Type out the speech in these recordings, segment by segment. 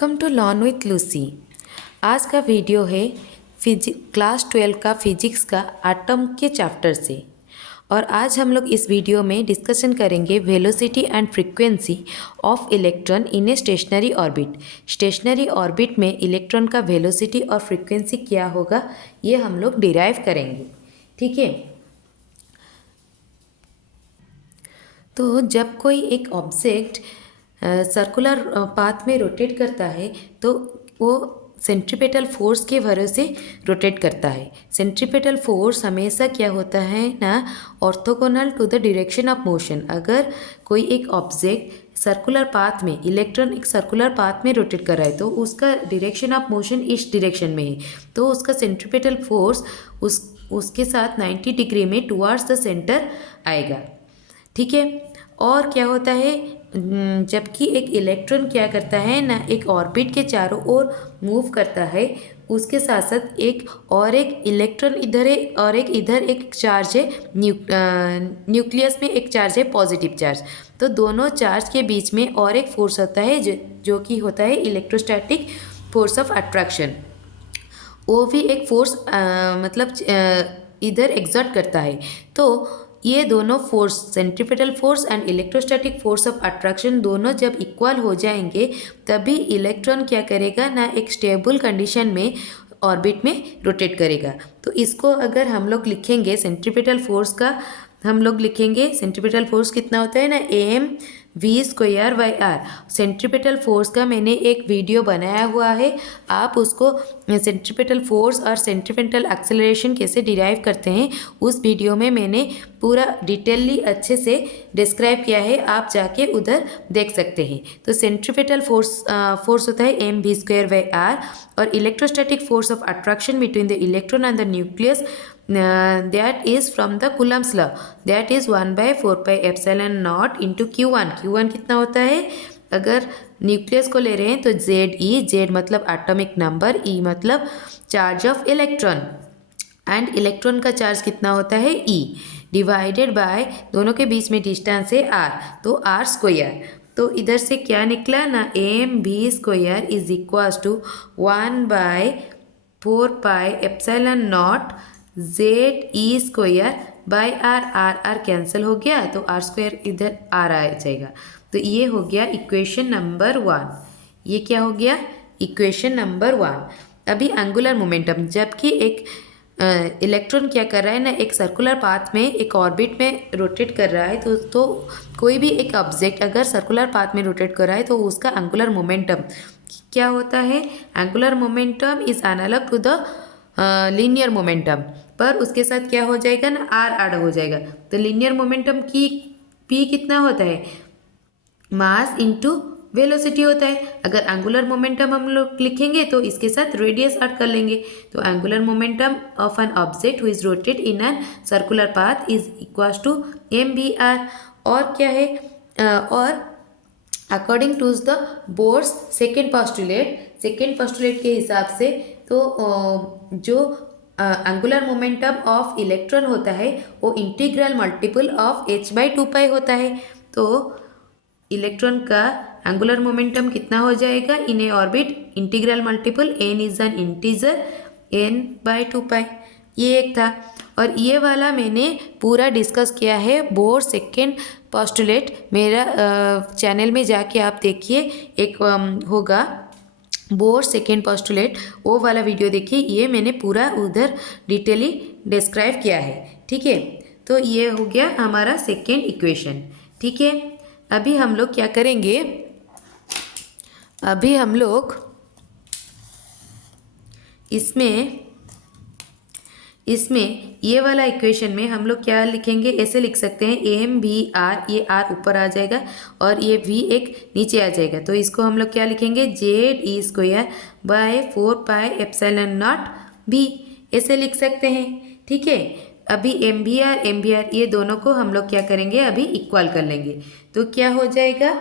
Welcome to learn with Lucy. आज का video है क्लास 12 का फिजिक्स का एटम के चैप्टर से। और आज हम लोग इस वीडियो में डिस्कशन करेंगे velocity and frequency of electron in a stationary orbit. Stationery orbit में इलेक्ट्रॉन का वेलोसिटी और फ्रीक्वेंसी क्या होगा ये हम लोग डिराइव करेंगे। ठीक है, तो जब कोई एक ऑब्जेक्ट सर्कुलर पाथ में रोटेट करता है तो वो सेंट्रीपेटल फोर्स के भरोसे रोटेट करता है। सेंट्रीपेटल फोर्स हमेशा क्या होता है ना, orthogonal to the direction of motion. अगर कोई एक ऑब्जेक्ट सर्कुलर पाथ में, इलेक्ट्रॉन एक सर्कुलर पाथ में रोटेट कर रहा है तो उसका डायरेक्शन ऑफ मोशन इस डायरेक्शन में है, तो उसका सेंट्रीपेटल फोर्स उसके साथ 90 डिग्री में टुवार्ड्स द सेंटर आएगा। ठीक है, और क्या होता है, जबकि एक इलेक्ट्रॉन क्या करता है ना, एक ऑर्बिट के चारों ओर मूव करता है, उसके साथ साथ एक इलेक्ट्रॉन इधर है और एक इधर एक चार्ज है, न्यूक्लियस में एक चार्ज है, पॉजिटिव चार्ज। तो दोनों चार्ज के बीच में और एक फोर्स होता है जो कि होता है इलेक्ट्रोस्टैटिक फोर्स ऑफ अट्रैक्शन। वो भी एक फोर्स इधर एग्जर्ट करता है। तो ये दोनों force, centripetal force and electrostatic force of attraction, दोनों जब इक्वल हो जाएंगे तभी इलेक्ट्रॉन क्या करेगा ना, एक स्टेबल कंडीशन में ऑर्बिट में रोटेट करेगा। तो इसको अगर हम लोग लिखेंगे सेंट्रीपेटल फोर्स का, हम लोग लिखेंगे सेंट्रीपेटल फोर्स कितना होता है ना, mv²/r। सेंट्रीपेटल फोर्स का मैंने एक वीडियो बनाया हुआ है, आप उसको सेंट्रीपेटल फोर्स और सेंट्रीपेटल एक्सेलरेशन कैसे डिराइव करते हैं उस वीडियो में मैंने पूरा डिटेलली अच्छे से डिस्क्राइब किया है, आप जाके उधर देख सकते हैं। तो सेंट्रीपेटल फोर्स होता है mv²/r और electrostatic force of attraction between the electron and the nucleus that is from the Coulomb's law, that is 1/4πε0 into Q1। Q1 कितना होता है, अगर न्यूक्लियस को ले रहे हैं तो Z मतलब एटॉमिक नंबर, E मतलब charge of electron, and electron का चार्ज कितना होता है E, डिवाइडेड बाय दोनों के बीच में डिस्टेंस है R, तो R²। तो इधर से क्या निकला ना, mv² is equal to 1/4πε0 ZE²/r cancel हो गया, तो R² इधर आ जाएगा। तो ये हो गया इक्वेशन नंबर 1। ये क्या हो गया, इक्वेशन नंबर 1। अभी एंगुलर मोमेंटम, जबकि एक इलेक्ट्रॉन क्या कर रहा है ना, एक सर्कुलर पाथ में एक ऑर्बिट में रोटेट कर रहा है, तो कोई भी एक ऑब्जेक्ट अगर सर्कुलर पाथ में रोटेट कर रहा है तो उसका एंगुलर मोमेंटम क्या होता है, angular momentum is analog to the linear momentum, पर उसके साथ क्या हो जाएगा ना, आर ऐड हो जाएगा। तो लीनियर मोमेंटम की पी कितना होता है, मास इनटू वेलोसिटी होता है। अगर एंगुलर मोमेंटम हम लोग लिखेंगे तो इसके साथ रेडियस ऐड कर लेंगे, तो angular momentum of an object who is rotate in an circular path is equal to mvr। और क्या है, और according to the Bohr's second postulate के हिसाब से, तो जो एंगुलर मोमेंटम ऑफ इलेक्ट्रॉन होता है वो इंटीग्रल मल्टीपल ऑफ h/2π होता है। तो इलेक्ट्रॉन का एंगुलर मोमेंटम कितना हो जाएगा in a orbit, integral multiple n is an integer n/2π। ये एक था, और ये वाला मैंने पूरा डिस्कस किया है बोर सेकेंड पोस्टुलेट, मेरा चैनल में जाके आप देखिए, एक होगा बोर सेकेंड पोस्टुलेट, वो वाला वीडियो देखिए, ये मैंने पूरा उधर डिटेली डिस्क्राइब किया है। ठीक है, तो ये हो गया हमारा सेकेंड इक्वेशन। ठीक है, अभी हम लोग क्या करेंगे, अभी हम लोग इसमें ये वाला इक्वेशन में हम लोग क्या लिखेंगे, ऐसे लिख सकते हैं mvr, ये r ऊपर आ जाएगा और ये v एक नीचे आ जाएगा, तो इसको हम लोग क्या लिखेंगे, ZE²/4πε0v, ऐसे लिख सकते हैं। ठीक है, अभी mvr ये दोनों को हम लोग क्या करेंगे, अभी इक्वल कर लेंगे, तो क्या हो जाएगा,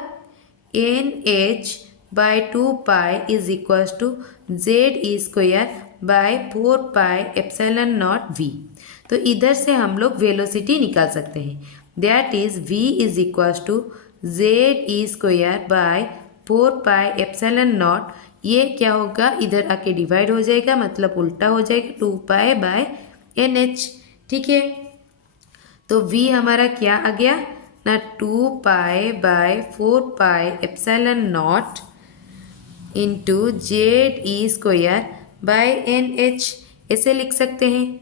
nh/2π is equal to ZE²/4πε0v। तो इधर से हम लोग वेलोसिटी निकाल सकते हैं, that is v is equal to ZE²/4πε0 ये क्या होगा, इधर आके डिवाइड हो जाएगा, मतलब उल्टा हो जाएगा 2 पाई/NH। ठीक है, तो v हमारा क्या आ गया ना, 2 पाई/4 पाई इंटू ZE² ऐसे लिख सकते हैं।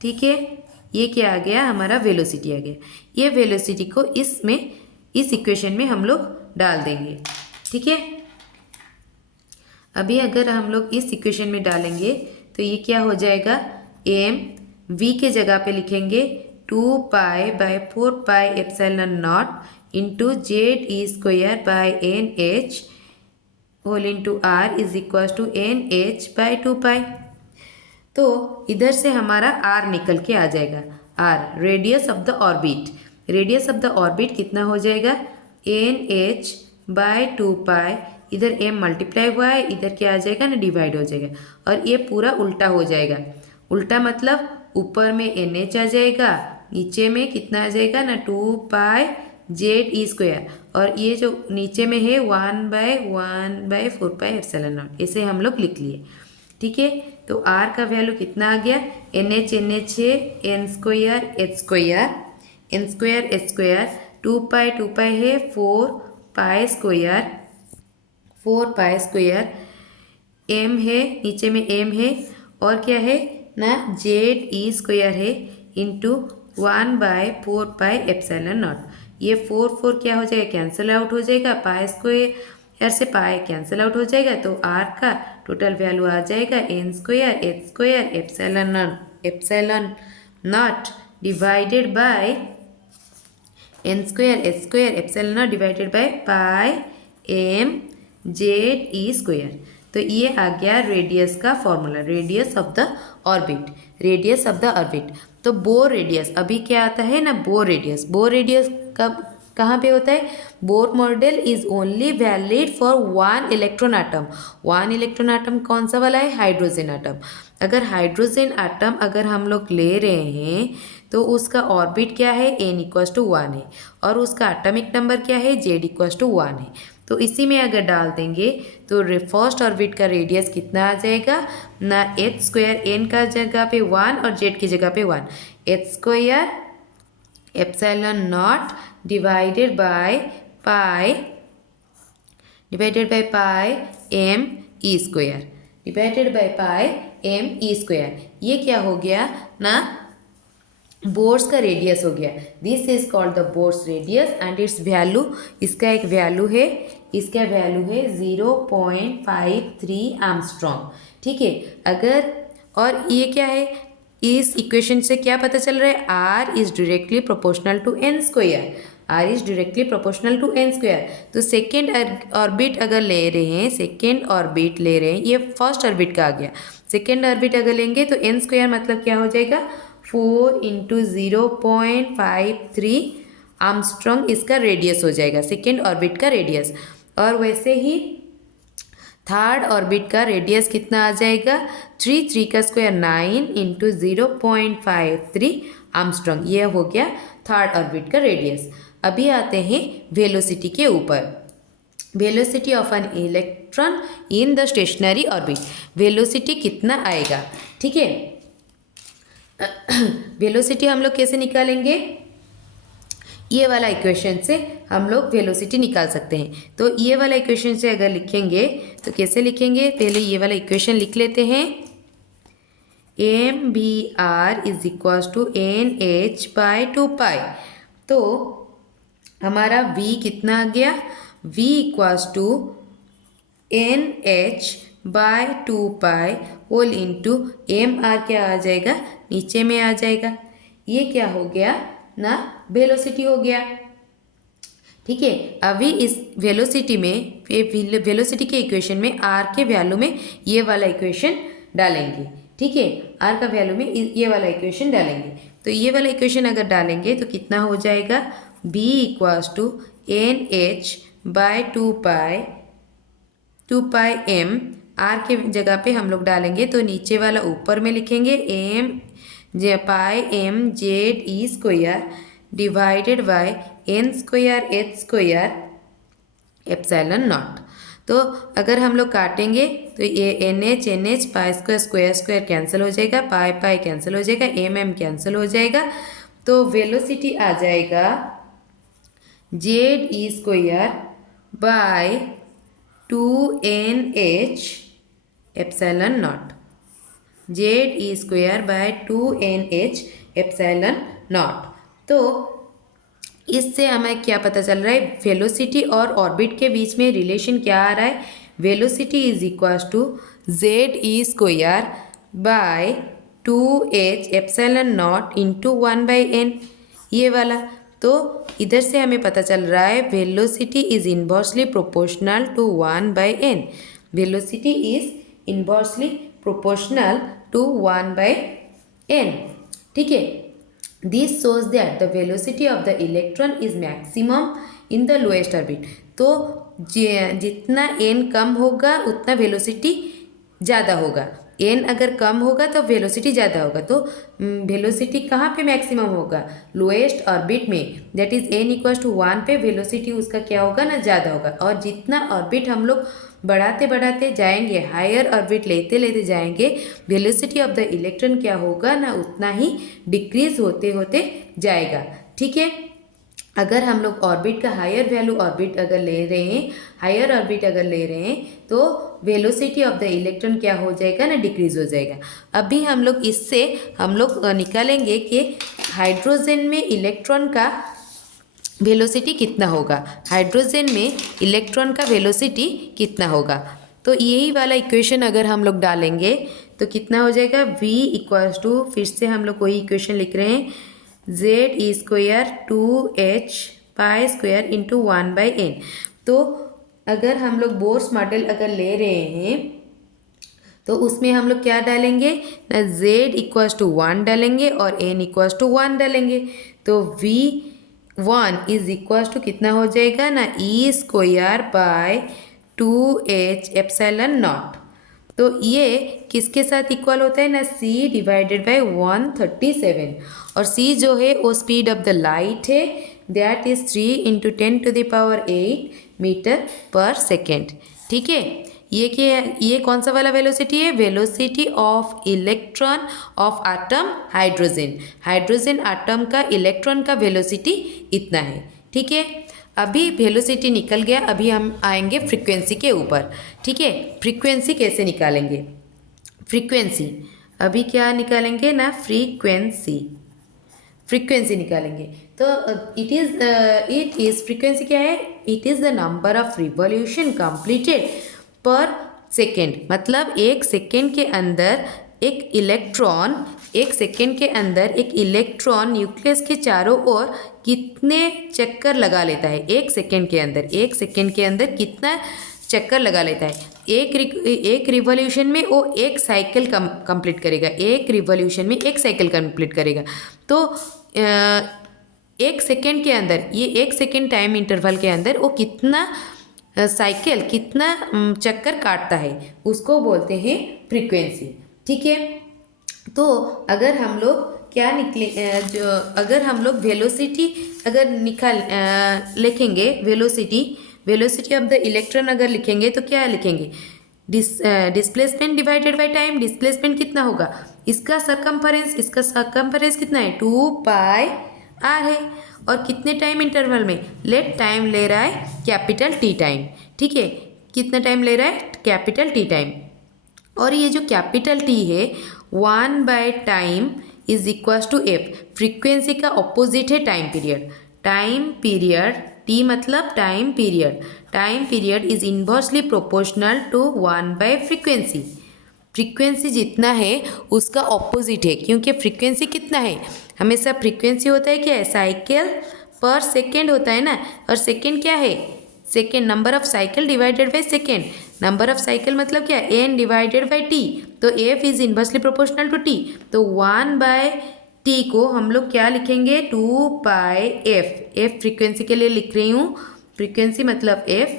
ठीक है, ये क्या आ गया, हमारा वेलोसिटी आ गया। ये वेलोसिटी को इसमें इस इक्वेशन में हम लोग डाल देंगे। ठीक है, अभी अगर हम लोग इस इक्वेशन में डालेंगे तो ये क्या हो जाएगा, एम v के जगह पे लिखेंगे 2 पाई/4 pi into ZE²/NH whole into r is equal to NH/2 pi. तो इधर से हमारा r निकल के आ जाएगा, r radius of the orbit. Radius of the orbit कितना हो जाएगा, NH/2 पाई, इधर m मल्टीप्लाई हुआ है, इधर क्या आ जाएगा ना, डिवाइड हो जाएगा, और ये पूरा उल्टा हो जाएगा। उल्टा मतलब ऊपर में NH आ जाएगा, नीचे में कितना आ जाएगा ना, 2 पाई/ZE², और ये जो नीचे में है 1/4 पाई/0 ऐसे हम लोग लिख लिए। ठीक है, तो r का वैल्यू कितना आ गया, NH है n² 2 पाई है 4 पाई², m है नीचे में m है, और क्या है ना, ZE² है इंटू 1/4 पाई/0। ये 4 क्या हो जाएगा, कैंसिल आउट हो जाएगा, पाई² से पाई कैंसिल आउट हो जाएगा, तो r का टोटल वैल्यू आ जाएगा n²h² divided by n²h² divided by पाई/m/ZE²। तो ये आ गया रेडियस का formula, radius of the orbit, radius of the orbit. तो बोर रेडियस अभी क्या आता है ना, बोर रेडियस। बोर रेडियस कब कहाँ पे होता है, Bohr model is only valid for 1 electron atom. 1 electron atom कौन सा वाला है, हाइड्रोजन आटम। अगर हाइड्रोजन आटम अगर हम लोग ले रहे हैं तो उसका ऑर्बिट क्या है, n=1 है, और उसका एटॉमिक नंबर क्या है, Z=1 है। तो इसी में अगर डाल देंगे तो फर्स्ट ऑर्बिट का रेडियस कितना आ जाएगा ना, h², n का जगह पे 1 और z की जगह पे 1, h²ε0 divided by pi m/e², divided by pi m/e²। ये क्या हो गया ना, बोर्स का रेडियस हो गया। This is called the Bohr's radius and its value, इसका एक वैल्यू है, इसका वैल्यू है 0.53 एंगस्ट्रॉम। ठीक है, अगर, और ये क्या है, इस इक्वेशन से क्या पता चल रहा है, r is directly proportional to n², r is directly proportional to n²। तो सेकेंड ऑर्बिट अगर ले रहे हैं, सेकेंड ऑर्बिट ले रहे हैं, ये फर्स्ट ऑर्बिट का आ गया। सेकेंड ऑर्बिट अगर लेंगे तो n² मतलब क्या हो जाएगा, 4 × 0.53 आर्मस्ट्रॉन्ग इसका रेडियस हो जाएगा, सेकेंड ऑर्बिट का रेडियस। और वैसे ही थर्ड ऑर्बिट का रेडियस कितना आ जाएगा, 3 का स्क्वायर 9 × 0.53 आर्मस्ट्रॉन्ग। ये हो गया थर्ड ऑर्बिट का रेडियस। अभी आते हैं वेलोसिटी के ऊपर। Velocity of an electron in the stationery orbit, velocity कितना आएगा। ठीक है, वेलोसिटी हम लोग कैसे निकालेंगे, ये वाला इक्वेशन से हम लोग वेलोसिटी निकाल सकते हैं। तो ये वाला इक्वेशन से अगर लिखेंगे तो कैसे लिखेंगे, पहले ये वाला इक्वेशन लिख लेते हैं, mvr is equal to NH/2 pi. तो हमारा v कितना आ गया, v equals to NH/2 pi whole into mr क्या आ जाएगा, नीचे में आ जाएगा। ये क्या हो गया ना, वेलोसिटी हो गया। ठीक है, अभी इस वेलोसिटी में, वेलोसिटी के इक्वेशन में r के वैल्यू में ये वाला इक्वेशन डालेंगे। ठीक है, r का वैल्यू में ये वाला इक्वेशन डालेंगे। तो ये वाला इक्वेशन अगर डालेंगे तो कितना हो जाएगा, b equals to NH/2 pi 2 pi m, r के जगह पे हम लोग डालेंगे तो नीचे वाला ऊपर में लिखेंगे पाई m/ZE² divided by n² h² ε0। तो अगर हम लोग काटेंगे तो ये N H pi square square square cancel हो जाएगा, पाई पाई कैंसिल हो जाएगा, एम कैंसिल हो जाएगा। तो वेलोसिटी आ जाएगा Z E square bye 2NH epsilon not, Z E square bye 2NH epsilon nought. तो इससे हमें क्या पता चल रहा है, वेलोसिटी और ऑर्बिट के बीच में रिलेशन क्या आ रहा है, velocity is equal to Z E square by 2H epsilon naught into 1/n, ये वाला। तो इधर से हमें पता चल रहा है velocity is inversely proportional to 1/n, velocity is inversely proportional to 1/n। ठीक है, this shows that the velocity of the electron is maximum in the lowest orbit। तो जितना n कम होगा उतना वेलोसिटी ज़्यादा होगा, n अगर कम होगा तो वेलोसिटी ज़्यादा होगा। तो वेलोसिटी कहाँ पे मैक्सिमम होगा, लोएस्ट ऑर्बिट में, that is n equals to 1 पे वेलोसिटी उसका क्या होगा ना, ज़्यादा होगा। और जितना ऑर्बिट हम लोग बढ़ाते बढ़ाते जाएंगे, हायर ऑर्बिट लेते लेते जाएंगे, वेलोसिटी ऑफ द इलेक्ट्रॉन क्या होगा ना, उतना ही डिक्रीज होते होते जाएगा। ठीक है, अगर हम लोग ऑर्बिट का हायर वैल्यू ऑर्बिट अगर ले रहे हैं, हायर ऑर्बिट अगर ले रहे हैं, तो वेलोसिटी ऑफ द इलेक्ट्रॉन क्या हो जाएगा ना, डिक्रीज हो जाएगा। अभी हम लोग इससे हम लोग निकालेंगे कि हाइड्रोजन में इलेक्ट्रॉन का वेलोसिटी कितना होगा, हाइड्रोजन में इलेक्ट्रॉन का वेलोसिटी कितना होगा। तो यही वाला इक्वेशन अगर हम लोग डालेंगे तो कितना हो जाएगा, v इक्वल्स टू, फिर से हम लोग वही इक्वेशन लिख रहे हैं, Z E square 2H pi square into 1/n। तो अगर हम लोग बोर्स मॉडल अगर ले रहे हैं तो उसमें हम लोग क्या डालेंगे ना, z इक्वल्स टू 1 डालेंगे और n इक्वल्स टू 1 डालेंगे। तो v1 इज इक्वल्स टू कितना हो जाएगा ना, E square by 2H epsilon nought. तो ये किसके साथ इक्वल होता है ना, c डिवाइडेड बाय 137, और c जो है वो स्पीड ऑफ द लाइट है, दैट इज 3 × 10⁸ मीटर पर सेकेंड। ठीक है, ये क्या है, ये कौन सा वाला वेलोसिटी है, velocity of electron of atom hydrogen, hydrogen atom का इलेक्ट्रॉन का वेलोसिटी इतना है। ठीक है, अभी वेलोसिटी निकल गया, अभी हम आएंगे फ्रीक्वेंसी के ऊपर। ठीक है, फ्रीक्वेंसी कैसे निकालेंगे, फ्रीक्वेंसी अभी क्या निकालेंगे ना, फ्रीक्वेंसी निकालेंगे। तो इट इज़ फ्रीक्वेंसी क्या है, it is the number of revolution completed पर सेकेंड, मतलब एक सेकेंड के अंदर एक इलेक्ट्रॉन, एक सेकेंड के अंदर एक इलेक्ट्रॉन न्यूक्लियस के चारों ओर कितने चक्कर लगा लेता है, एक सेकेंड के अंदर, एक सेकेंड के अंदर कितना चक्कर लगा लेता है। एक रिवॉल्यूशन में वो एक साइकिल कंप्लीट करेगा, एक रिवॉल्यूशन में एक साइकिल कंप्लीट करेगा। तो एक सेकेंड के अंदर, ये एक सेकेंड टाइम इंटरवल के अंदर वो कितना साइकिल, कितना चक्कर काटता है, उसको बोलते हैं फ्रीक्वेंसी। ठीक है, तो अगर हम लोग क्या निकले, जो अगर हम लोग वेलोसिटी अगर लिखेंगे, वेलोसिटी ऑफ द इलेक्ट्रॉन अगर लिखेंगे तो क्या लिखेंगे, displacement divided by time. Displacement कितना होगा, इसका सरकमफरेंस कितना है, 2πr है, और कितने टाइम इंटरवल में, लेट टाइम ले रहा है कैपिटल T टाइम। ठीक है, कितना टाइम ले रहा है, कैपिटल T टाइम। और ये जो कैपिटल T है 1/टाइम is equals to f, frequency का ऑपोजिट है time period. Time period T मतलब time period is inversely proportional to 1/फ्रीक्वेंसी। फ्रीक्वेंसी जितना है उसका ऑपोजिट है, क्योंकि फ्रीक्वेंसी कितना है, हमेशा फ्रीक्वेंसी होता है क्या है, साइकिल पर सेकेंड होता है ना, और सेकेंड क्या है, second, number of cycle divided by second. Number of cycle मतलब क्या, n डिवाइडेड बाय t। तो f is inversely proportional to t, तो 1/t को हम लोग क्या लिखेंगे, 2πf। f फ्रीक्वेंसी के लिए लिख रही हूँ, फ्रीक्वेंसी मतलब f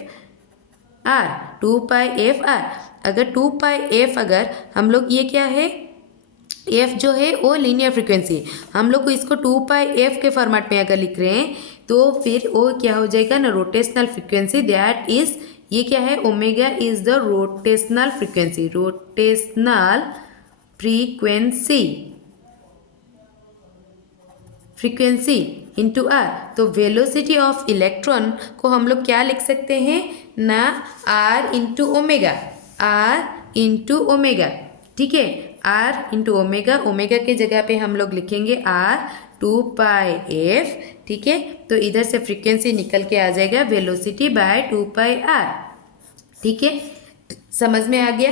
r, 2πf r। अगर 2πf अगर हम लोग, ये क्या है, f जो है वो लीनियर फ्रीक्वेंसी, हम लोग को इसको 2πf के फॉर्मेट में अगर लिख रहे हैं तो फिर वो क्या हो जाएगा ना, रोटेशनल फ्रीक्वेंसी, दैट इज ये क्या है, omega is the rotational frequency, rotational frequency into R. तो वेलोसिटी ऑफ इलेक्ट्रॉन को हम लोग क्या लिख सकते हैं ना, R into omega, R into omega, ठीक है, आर इंटू ओमेगा, ओमेगा के जगह पे हम लोग लिखेंगे आर 2πf, ठीक है। तो इधर से फ्रीक्वेंसी निकल के आ जाएगा वेलोसिटी बाय 2πr, ठीक है, समझ में आ गया।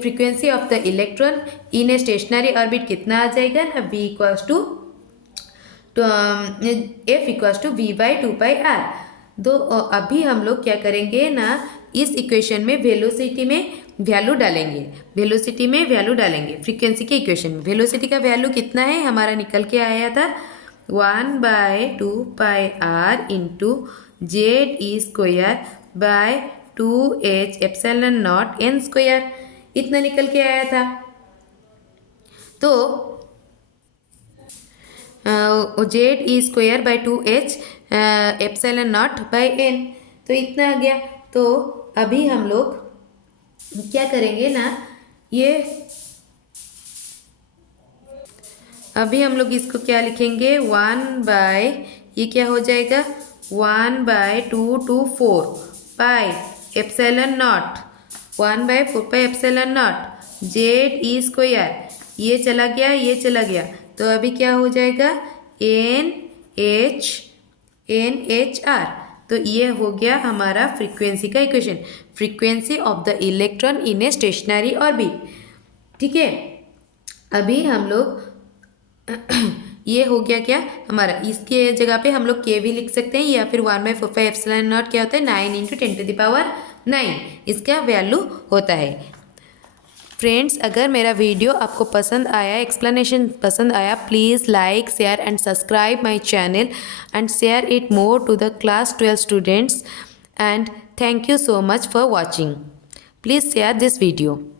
Frequency of the electron in a stationary orbit कितना आ जाएगा ना, v equals to f equals to v by 2πr। तो अभी हम लोग क्या करेंगे ना, इस इक्वेशन में वेलोसिटी में वैल्यू डालेंगे, वेलोसिटी में वैल्यू डालेंगे, फ्रीक्वेंसी के इक्वेशन में वेलोसिटी का वैल्यू कितना है हमारा निकल के आया था 1/2πr into Z E square by 2h epsilon naught n square, इतना निकल के आया था। तो Z E square by 2h epsilon naught by n, तो इतना आ गया। तो अभी हम लोग क्या करेंगे ना, ये अभी हम लोग इसको क्या लिखेंगे 1/, ये क्या हो जाएगा 1/224 pi epsilon not, 1/4 pi epsilon not Z E square, ये चला गया, ये चला गया, तो अभी क्या हो जाएगा NHR। तो ये हो गया हमारा फ्रीक्वेंसी का equation, frequency of the electron in a stationary orbit, ठीक है। अभी हम लोग ये हो गया क्या हमारा, इसके जगह पे हम लोग के भी लिख सकते हैं, या फिर 1/4 एप्सिलॉन नॉट क्या होता है 9 × 10⁹ इसका वैल्यू होता है। फ्रेंड्स, अगर मेरा वीडियो आपको पसंद आया, एक्सप्लेनेशन पसंद आया, please like share and subscribe my channel and share it more to the class 12 students, and thank you so much for watching. Please share this video.